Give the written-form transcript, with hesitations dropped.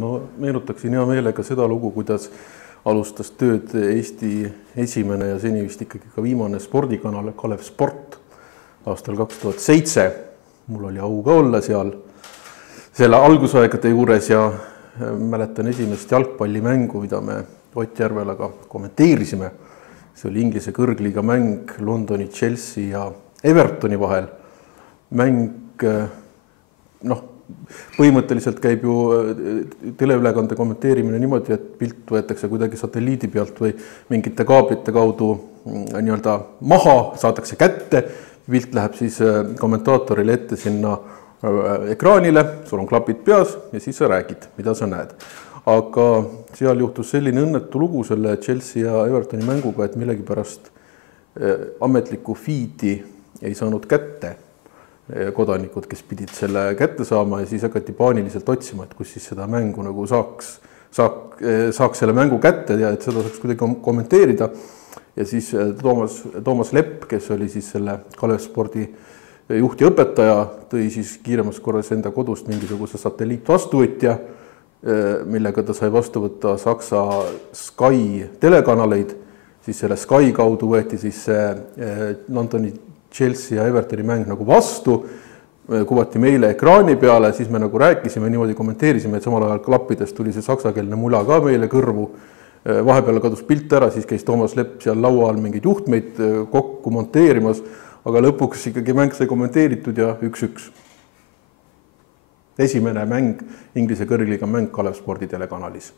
ma meenutaksin hea meelega seda lugu, kuidas alustas tööd Eesti esimene ja seni vist ikkagi ka viimane spordikanal Kalev Sport aastal 2007. Mul oli au ka olla seal selle algusaegade juures ja mäletan esimest jalgpallimängu, mida me Ott Järvelaga kommenteerisime. See oli Inglise kõrgliiga mäng Londoni Chelsea ja Evertoni vahel. Mäng, põhimõtteliselt käib ju teleülekande kommenteerimine niimoodi, et pilt võetakse kuidagi satelliidi pealt või mingite kaablite kaudu nii-öelda maha, saadakse kätte. Pilt läheb siis kommentaatorile ette sinna ekraanile, sul on klapid peas ja siis sa räägid, mida sa näed. Aga seal juhtus selline õnnetu lugu selle Chelsea ja Evertoni mänguga, et millegipärast ametliku feedi ei saanud kätte kodanikud, kes pidid selle kätte saama ja siis hakati paaniliselt otsima, et kus siis seda mängu nagu saaks selle mängu kätte ja et seda saaks kuidagi kommenteerida. Ja siis Toomas Lepp, kes oli siis selle Kalev Spordi juht ja õpetaja, tõi siis kiiremas korras enda kodust mingisuguse satelliitvastuvõtja, millega ta sai vastu võtta Saksa Sky telekanaleid. Siis selle Sky kaudu võeti siis Londoni Chelsea ja Evertoni mäng nagu vastu, kuvati meile ekraani peale, siis me nagu rääkisime, niimoodi kommenteerisime, et samal ajal klappidest tuli see saksakeelne mula ka meile kõrvu. Vahepeal kadus pilt ära, siis käis Toomas Lepp seal laua all mingeid juhtmeid kokku monteerimas, aga lõpuks ikkagi mäng sai kommenteeritud ja 1-1. Esimene mäng, Inglise kõrgliiga mäng Kalev Spordi telekanalis.